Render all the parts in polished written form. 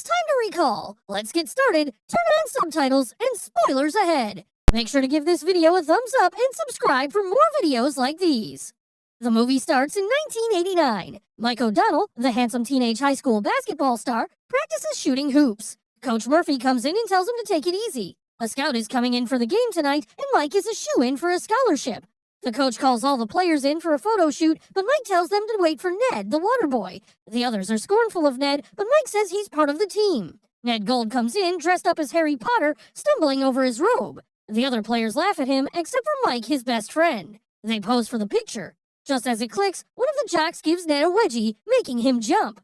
It's time to recall. Let's get started. Turn on subtitles and spoilers ahead. Make sure to give this video a thumbs up and subscribe for more videos like these. The movie starts in 1989. Mike O'Donnell, the handsome teenage high school basketball star, practices shooting hoops. Coach Murphy comes in and tells him to take it easy. A scout is coming in for the game tonight, and Mike is a shoo-in for a scholarship. The coach calls all the players in for a photo shoot, but Mike tells them to wait for Ned, the water boy. The others are scornful of Ned, but Mike says he's part of the team. Ned Gold comes in, dressed up as Harry Potter, stumbling over his robe. The other players laugh at him, except for Mike, his best friend. They pose for the picture. Just as it clicks, one of the jocks gives Ned a wedgie, making him jump.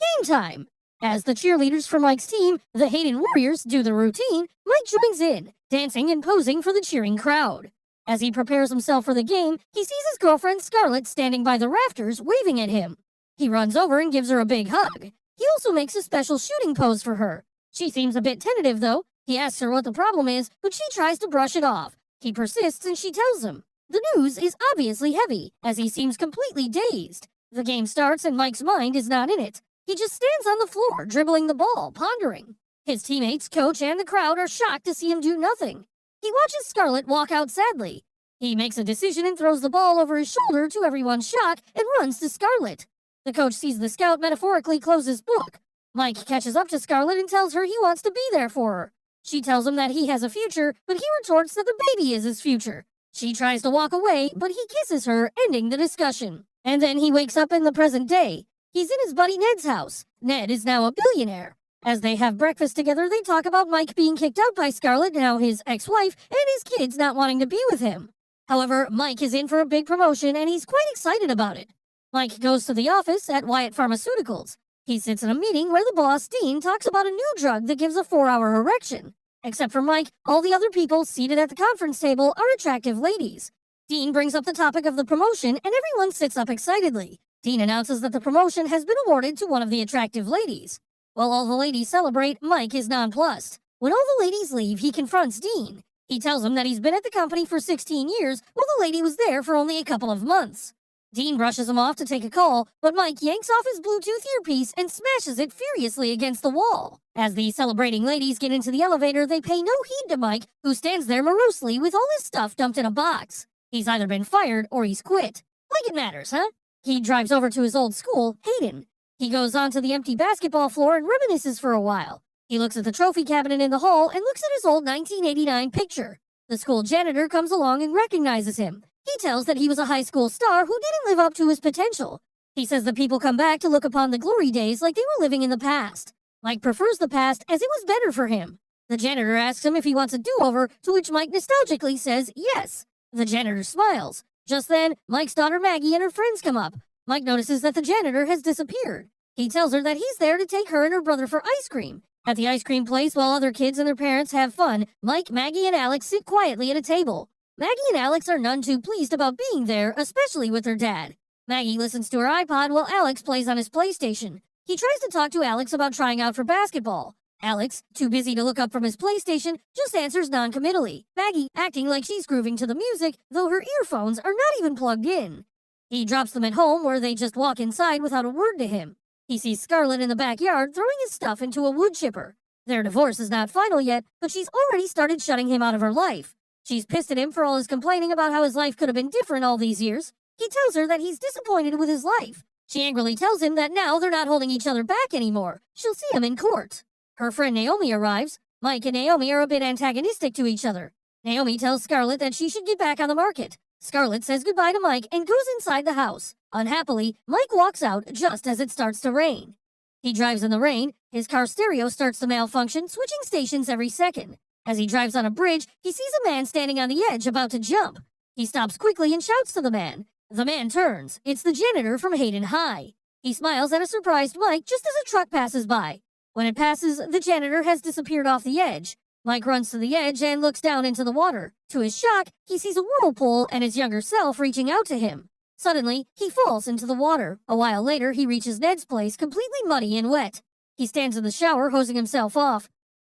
Game time! As the cheerleaders for Mike's team, the Hayden Warriors, do the routine, Mike joins in, dancing and posing for the cheering crowd. As he prepares himself for the game, he sees his girlfriend Scarlett standing by the rafters, waving at him. He runs over and gives her a big hug. He also makes a special shooting pose for her. She seems a bit tentative, though. He asks her what the problem is, but she tries to brush it off. He persists and she tells him. The news is obviously heavy, as he seems completely dazed. The game starts and Mike's mind is not in it. He just stands on the floor, dribbling the ball, pondering. His teammates, coach, and the crowd are shocked to see him do nothing. He watches Scarlett walk out sadly. He makes a decision and throws the ball over his shoulder to everyone's shock and runs to Scarlett. The coach sees the scout metaphorically close his book. Mike catches up to Scarlett and tells her he wants to be there for her. She tells him that he has a future, but he retorts that the baby is his future. She tries to walk away, but he kisses her, ending the discussion. And then he wakes up in the present day. He's in his buddy Ned's house. Ned is now a billionaire. As they have breakfast together, they talk about Mike being kicked out by Scarlett, now his ex-wife, and his kids not wanting to be with him. However, Mike is in for a big promotion, and he's quite excited about it. Mike goes to the office at Wyatt Pharmaceuticals. He sits in a meeting where the boss, Dean, talks about a new drug that gives a 4-hour erection. Except for Mike, all the other people seated at the conference table are attractive ladies. Dean brings up the topic of the promotion, and everyone sits up excitedly. Dean announces that the promotion has been awarded to one of the attractive ladies. While all the ladies celebrate, Mike is nonplussed. When all the ladies leave, he confronts Dean. He tells him that he's been at the company for 16 years, while the lady was there for only a couple of months. Dean brushes him off to take a call, but Mike yanks off his Bluetooth earpiece and smashes it furiously against the wall. As the celebrating ladies get into the elevator, they pay no heed to Mike, who stands there morosely with all his stuff dumped in a box. He's either been fired or he's quit. Like it matters, huh? He drives over to his old school, Hayden. He goes onto the empty basketball floor and reminisces for a while. He looks at the trophy cabinet in the hall and looks at his old 1989 picture. The school janitor comes along and recognizes him. He tells that he was a high school star who didn't live up to his potential. He says that people come back to look upon the glory days like they were living in the past. Mike prefers the past as it was better for him. The janitor asks him if he wants a do-over, to which Mike nostalgically says yes. The janitor smiles. Just then, Mike's daughter Maggie and her friends come up. Mike notices that the janitor has disappeared. He tells her that he's there to take her and her brother for ice cream. At the ice cream place, while other kids and their parents have fun, Mike, Maggie, and Alex sit quietly at a table. Maggie and Alex are none too pleased about being there, especially with her dad. Maggie listens to her iPod while Alex plays on his PlayStation. He tries to talk to Alex about trying out for basketball. Alex, too busy to look up from his PlayStation, just answers non-committally. Maggie, acting like she's grooving to the music, though her earphones are not even plugged in. He drops them at home, where they just walk inside without a word to him. He sees Scarlett in the backyard throwing his stuff into a wood chipper. Their divorce is not final yet, but she's already started shutting him out of her life. She's pissed at him for all his complaining about how his life could have been different all these years. He tells her that he's disappointed with his life. She angrily tells him that now they're not holding each other back anymore. She'll see him in court. Her friend Naomi arrives. Mike and Naomi are a bit antagonistic to each other. Naomi tells Scarlett that she should get back on the market. Scarlett says goodbye to Mike and goes inside the house. Unhappily, Mike walks out just as it starts to rain. He drives in the rain. His car stereo starts to malfunction, switching stations every second. As he drives on a bridge, he sees a man standing on the edge about to jump. He stops quickly and shouts to the man. The man turns. It's the janitor from Hayden High. He smiles at a surprised Mike just as a truck passes by. When it passes, the janitor has disappeared off the edge. Mike runs to the edge and looks down into the water. To his shock, he sees a whirlpool and his younger self reaching out to him. Suddenly, he falls into the water. A while later, he reaches Ned's place, completely muddy and wet. He stands in the shower, hosing himself off.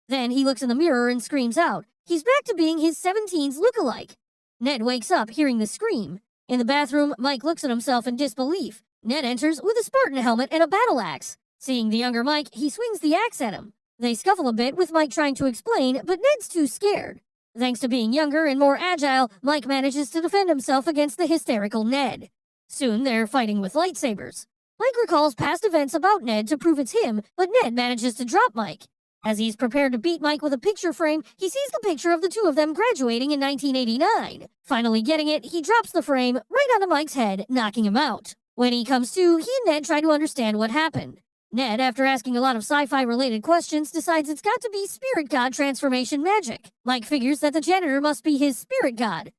Then he looks in the mirror and screams out. He's back to being his 17's look-alike. Ned wakes up, hearing the scream. In the bathroom, Mike looks at himself in disbelief. Ned enters with a Spartan helmet and a battle axe. Seeing the younger Mike, he swings the axe at him. They scuffle a bit with Mike trying to explain, but Ned's too scared. Thanks to being younger and more agile, Mike manages to defend himself against the hysterical Ned. Soon they're fighting with lightsabers. Mike recalls past events about Ned to prove it's him, but Ned manages to drop Mike. As he's prepared to beat Mike with a picture frame, he sees the picture of the two of them graduating in 1989. Finally getting it, he drops the frame right onto Mike's head, knocking him out. When he comes to, he and Ned try to understand what happened. Ned, after asking a lot of sci-fi related questions, decides it's got to be spirit god transformation magic. Mike figures that the janitor must be his spirit god.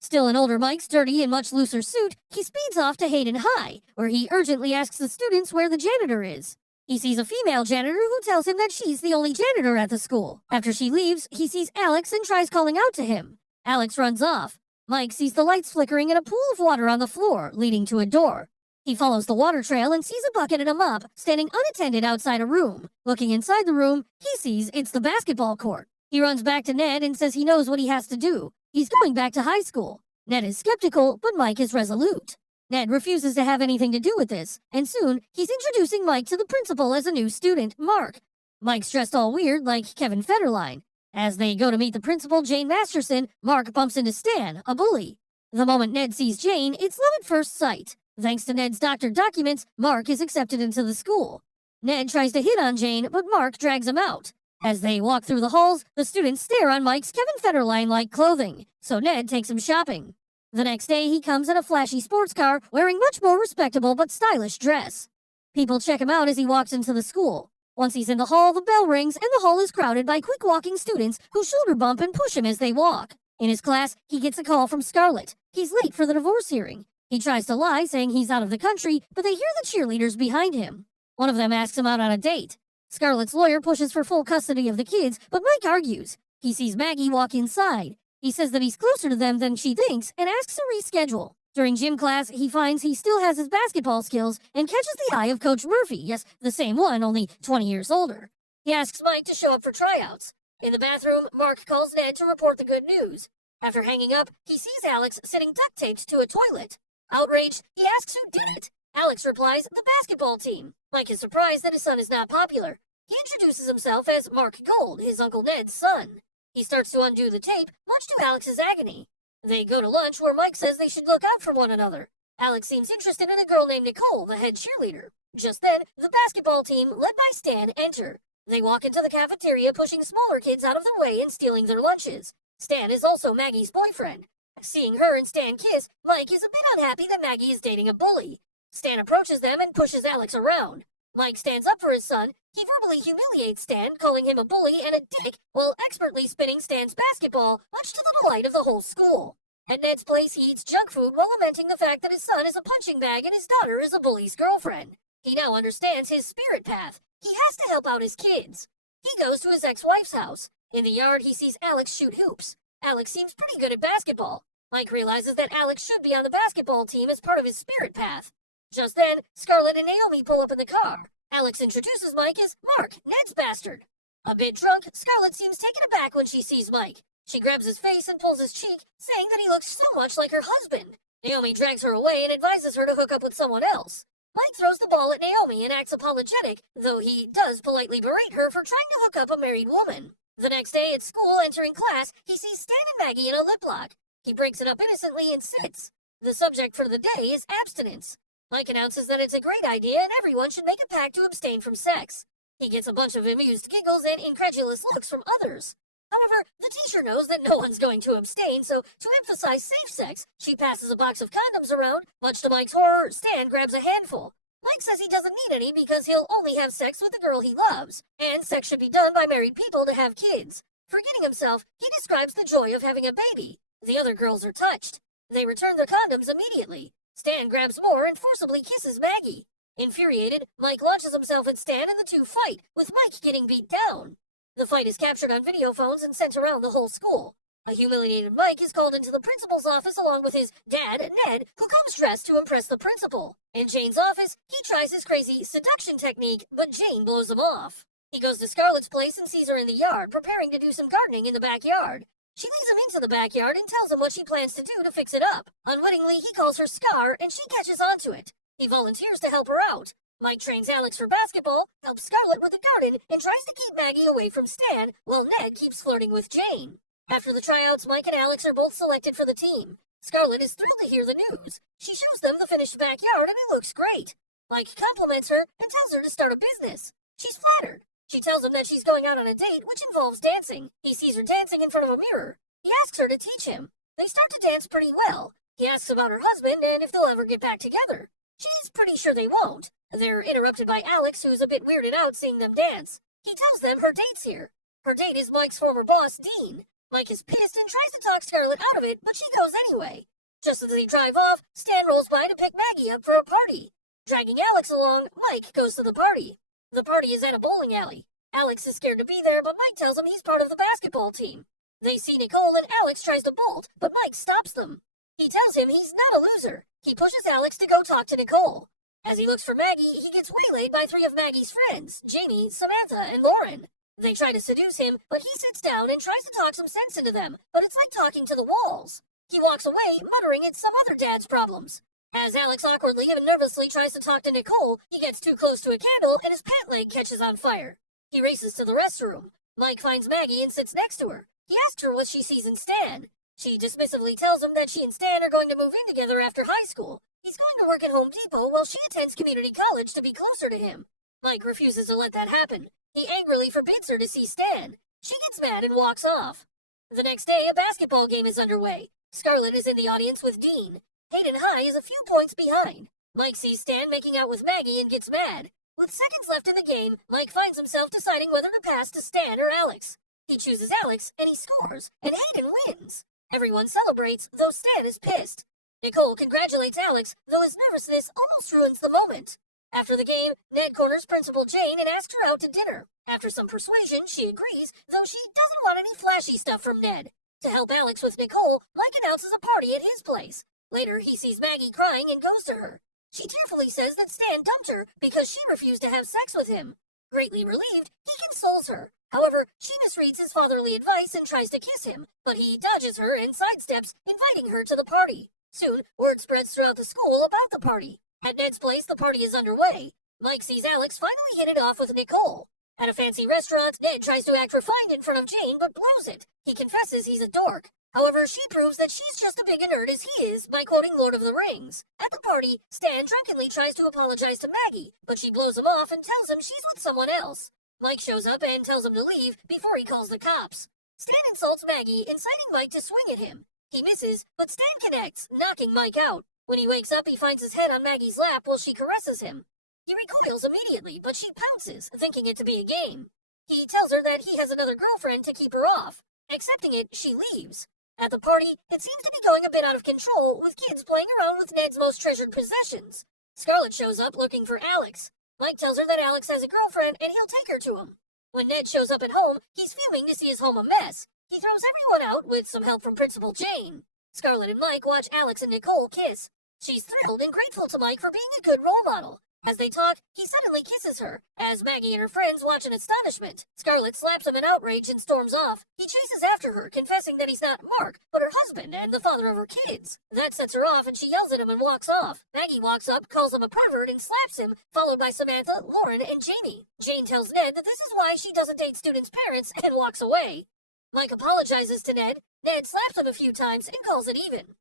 Still in older Mike's dirty and much looser suit, he speeds off to Hayden High, where he urgently asks the students where the janitor is. He sees a female janitor who tells him that she's the only janitor at the school. After she leaves, he sees Alex and tries calling out to him. Alex runs off. Mike sees the lights flickering and a pool of water on the floor, leading to a door. He follows the water trail and sees a bucket and a mop standing unattended outside a room. Looking inside the room, he sees it's the basketball court. He runs back to Ned and says he knows what he has to do. He's going back to high school. Ned is skeptical, but Mike is resolute. Ned refuses to have anything to do with this, and soon he's introducing Mike to the principal as a new student, Mark. Mike's dressed all weird like Kevin Federline. As they go to meet the principal, Jane Masterson, Mark bumps into Stan, a bully. The moment Ned sees Jane, it's love at first sight. Thanks to Ned's doctored documents, Mark is accepted into the school. Ned tries to hit on Jane, but Mark drags him out. As they walk through the halls, the students stare on Mike's Kevin Federline-like clothing, so Ned takes him shopping. The next day, he comes in a flashy sports car, wearing much more respectable but stylish dress. People check him out as he walks into the school. Once he's in the hall, the bell rings, and the hall is crowded by quick-walking students who shoulder bump and push him as they walk. In his class, he gets a call from Scarlett. He's late for the divorce hearing. He tries to lie, saying he's out of the country, but they hear the cheerleaders behind him. One of them asks him out on a date. Scarlett's lawyer pushes for full custody of the kids, but Mike argues. He sees Maggie walk inside. He says that he's closer to them than she thinks and asks to reschedule. During gym class, he finds he still has his basketball skills and catches the eye of Coach Murphy, yes, the same one, only 20 years older. He asks Mike to show up for tryouts. In the bathroom, Mark calls Ned to report the good news. After hanging up, he sees Alex sitting duct-taped to a toilet. Outraged, he asks who did it. Alex replies, the basketball team. Mike is surprised that his son is not popular. He introduces himself as Mark Gold, his Uncle Ned's son. He starts to undo the tape, much to Alex's agony. They go to lunch where Mike says they should look out for one another. Alex seems interested in a girl named Nicole, the head cheerleader. Just then, the basketball team, led by Stan, enter. They walk into the cafeteria, pushing smaller kids out of their way and stealing their lunches. Stan is also Maggie's boyfriend. Seeing her and Stan kiss, Mike is a bit unhappy that Maggie is dating a bully. Stan approaches them and pushes Alex around. Mike stands up for his son. He verbally humiliates Stan, calling him a bully and a dick, while expertly spinning Stan's basketball, much to the delight of the whole school. At Ned's place, he eats junk food while lamenting the fact that his son is a punching bag and his daughter is a bully's girlfriend. He now understands his spirit path. He has to help out his kids. He goes to his ex-wife's house. In the yard, he sees Alex shoot hoops. Alex seems pretty good at basketball. Mike realizes that Alex should be on the basketball team as part of his spirit path. Just then, Scarlett and Naomi pull up in the car. Alex introduces Mike as Mark, Ned's bastard. A bit drunk, Scarlett seems taken aback when she sees Mike. She grabs his face and pulls his cheek, saying that he looks so much like her husband. Naomi drags her away and advises her to hook up with someone else. Mike throws the ball at Naomi and acts apologetic, though he does politely berate her for trying to hook up a married woman. The next day at school, entering class, he sees Stan and Maggie in a lip lock. He breaks it up innocently and sits. The subject for the day is abstinence. Mike announces that it's a great idea and everyone should make a pact to abstain from sex. He gets a bunch of amused giggles and incredulous looks from others. However, the teacher knows that no one's going to abstain, so to emphasize safe sex, she passes a box of condoms around. Much to Mike's horror, Stan grabs a handful. Mike says he doesn't need any because he'll only have sex with the girl he loves, and sex should be done by married people to have kids. Forgetting himself, he describes the joy of having a baby. The other girls are touched. They return their condoms immediately. Stan grabs more and forcibly kisses Maggie. Infuriated, Mike launches himself at Stan and the two fight, with Mike getting beat down. The fight is captured on video phones and sent around the whole school. A humiliated Mike is called into the principal's office along with his dad, Ned, who comes dressed to impress the principal. In Jane's office, he tries his crazy seduction technique, but Jane blows him off. He goes to Scarlett's place and sees her in the yard, preparing to do some gardening in the backyard. She leads him into the backyard and tells him what she plans to do to fix it up. Unwittingly, he calls her Scar, and she catches onto it. He volunteers to help her out. Mike trains Alex for basketball, helps Scarlet with the garden, and tries to keep Maggie away from Stan, while Ned keeps flirting with Jane. After the tryouts, Mike and Alex are both selected for the team. Scarlet is thrilled to hear the news. She shows them the finished backyard and it looks great. Mike compliments her and tells her to start a business. She's flattered. She tells him that she's going out on a date which involves dancing. He sees her dancing in front of a mirror. He asks her to teach him. They start to dance pretty well. He asks about her husband and if they'll ever get back together. She's pretty sure they won't. They're interrupted by Alex, who's a bit weirded out seeing them dance. He tells them her date's here. Her date is Mike's former boss, Dean. Mike is pissed and tries to talk Scarlet out of it, but she goes anyway. Just as they drive off, Stan rolls by to pick Maggie up for a party. Dragging Alex along, Mike goes to the party. The party is at a bowling alley. Alex is scared to be there, but Mike tells him he's part of the basketball team. They see Nicole and Alex tries to bolt, but Mike stops them. He tells him he's not a loser. He pushes Alex to go talk to Nicole. As he looks for Maggie, he gets waylaid by three of Maggie's friends, Jamie, Samantha, and Lauren. They try to seduce him, but he sits down and tries to talk some sense into them, but it's like talking to the walls. He walks away, muttering it's some other dad's problems. As Alex awkwardly and nervously tries to talk to Nicole, he gets too close to a candle and his pant leg catches on fire. He races to the restroom. Mike finds Maggie and sits next to her. He asks her what she sees in Stan. She dismissively tells him that she and Stan are going to move in together after high school. He's going to work at Home Depot while she attends community college to be closer to him. Mike refuses to let that happen. He angrily forbids her to see Stan. She gets mad and walks off. The next day, a basketball game is underway. Scarlet is in the audience with Dean. Hayden High is a few points behind. Mike sees Stan making out with Maggie and gets mad. With seconds left in the game, Mike finds himself deciding whether to pass to Stan or Alex. He chooses Alex, and he scores, and Hayden wins. Everyone celebrates, though Stan is pissed. Nicole congratulates Alex, though his nervousness almost ruins the moment. After the game, Ned corners Principal Jane and asks her out to dinner. After some persuasion, she agrees, though she doesn't want any flashy stuff from Ned. To help Alex with Nicole, Mike announces a party at his place. Later, he sees Maggie crying and goes to her. She tearfully says that Stan dumped her because she refused to have sex with him. Greatly relieved, he consoles her. However, she misreads his fatherly advice and tries to kiss him, but he dodges her and sidesteps, inviting her to the party. Soon, word spreads throughout the school about the party. At Ned's place, the party is underway. Mike sees Alex finally hit it off with Nicole. At a fancy restaurant, Ned tries to act refined in front of Jane, but blows it. He confesses he's a dork. However, she proves that she's just as big a nerd as he is by quoting Lord of the Rings. At the party, Stan drunkenly tries to apologize to Maggie, but she blows him off and tells him she's with someone else. Mike shows up and tells him to leave before he calls the cops. Stan insults Maggie, inciting Mike to swing at him. He misses, but Stan connects, knocking Mike out. When he wakes up, he finds his head on Maggie's lap while she caresses him. He recoils immediately, but she pounces, thinking it to be a game. He tells her that he has another girlfriend to keep her off. Accepting it, she leaves. At the party, it seems to be going a bit out of control, with kids playing around with Ned's most treasured possessions. Scarlet shows up looking for Alex. Mike tells her that Alex has a girlfriend and he'll take her to him. When Ned shows up at home, he's fuming to see his home a mess. He throws everyone out with some help from Principal Jane. Scarlet and Mike watch Alex and Nicole kiss. She's thrilled and grateful to Mike for being a good role model. As they talk, he suddenly kisses her. As Maggie and her friends watch in astonishment, Scarlet slaps him in outrage and storms off. He chases after her, confessing that he's not Mark, but her husband and the father of her kids. That sets her off and she yells at him and walks off. Maggie walks up, calls him a pervert, and slaps him, followed by Samantha, Lauren, and Jamie. Jane tells Ned that this is why she doesn't date students' parents and walks away. Mike apologizes to Ned. Ned slaps him a few times and calls it even.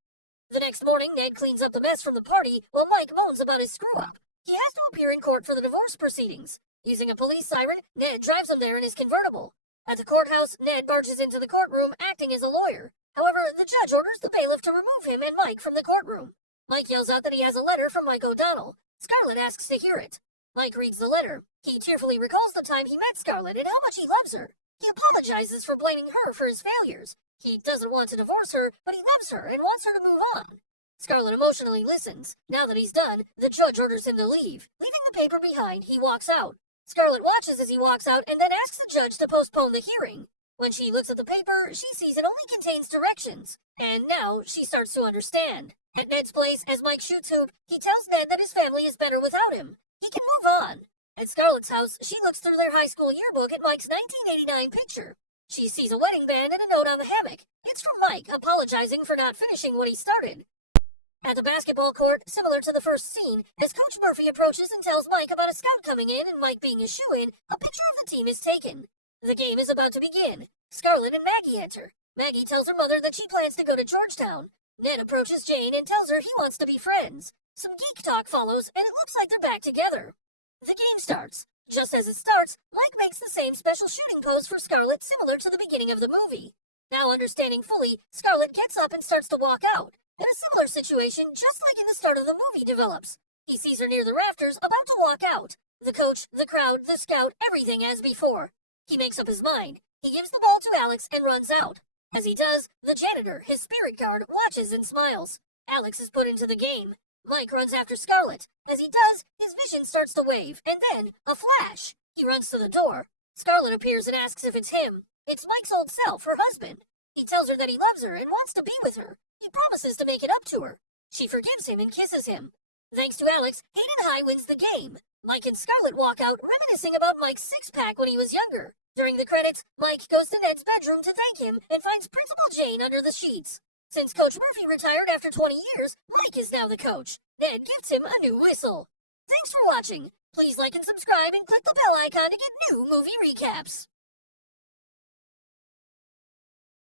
The next morning, Ned cleans up the mess from the party while Mike moans about his screw-up. He has to appear in court for the divorce proceedings. Using a police siren, Ned drives him there in his convertible. At the courthouse, Ned barges into the courtroom acting as a lawyer. However, the judge orders the bailiff to remove him and Mike from the courtroom. Mike yells out that he has a letter from Mike O'Donnell. Scarlet asks to hear it. Mike reads the letter. He tearfully recalls the time he met Scarlet and how much he loves her. He apologizes for blaming her for his failures. He doesn't want to divorce her, but he loves her and wants her to move on. Scarlet emotionally listens. Now that he's done, the judge orders him to leave. Leaving the paper behind, he walks out. Scarlet watches as he walks out and then asks the judge to postpone the hearing. When she looks at the paper, she sees it only contains directions. And now she starts to understand. At Ned's place, as Mike shoots hoop, he tells Ned that his family is better without him. He can move on. At Scarlet's house, she looks through their high school yearbook at Mike's 1989 picture. She sees a wedding band and a note on the hammock. It's from Mike, apologizing for not finishing what he started. At the basketball court, similar to the first scene, as Coach Murphy approaches and tells Mike about a scout coming in and Mike being a shoo-in, a picture of the team is taken. The game is about to begin. Scarlett and Maggie enter. Maggie tells her mother that she plans to go to Georgetown. Ned approaches Jane and tells her he wants to be friends. Some geek talk follows, and it looks like they're back together. The game starts. Just as it starts, Mike makes the same special shooting pose for Scarlett similar to the beginning of the movie. Now understanding fully, Scarlett gets up and starts to walk out. And a similar situation, just like in the start of the movie, develops. He sees her near the rafters, about to walk out. The coach, the crowd, the scout, everything as before. He makes up his mind. He gives the ball to Alex and runs out. As he does, the janitor, his spirit guard, watches and smiles. Alex is put into the game. Mike runs after Scarlett. As he does, his vision starts to wave, and then, a flash. He runs to the door. Scarlett appears and asks if it's him. It's Mike's old self, her husband. He tells her that he loves her and wants to be with her. He promises to make it up to her. She forgives him and kisses him. Thanks to Alex, Hayden High wins the game. Mike and Scarlett walk out reminiscing about Mike's six-pack when he was younger. During the credits, Mike goes to Ned's bedroom to thank him and finds Principal Jane under the sheets. Since Coach Murphy retired after 20 years, Mike is now the coach. Ned gifts him a new whistle. Thanks for watching. Please like and subscribe and click the bell icon to get new movie recaps.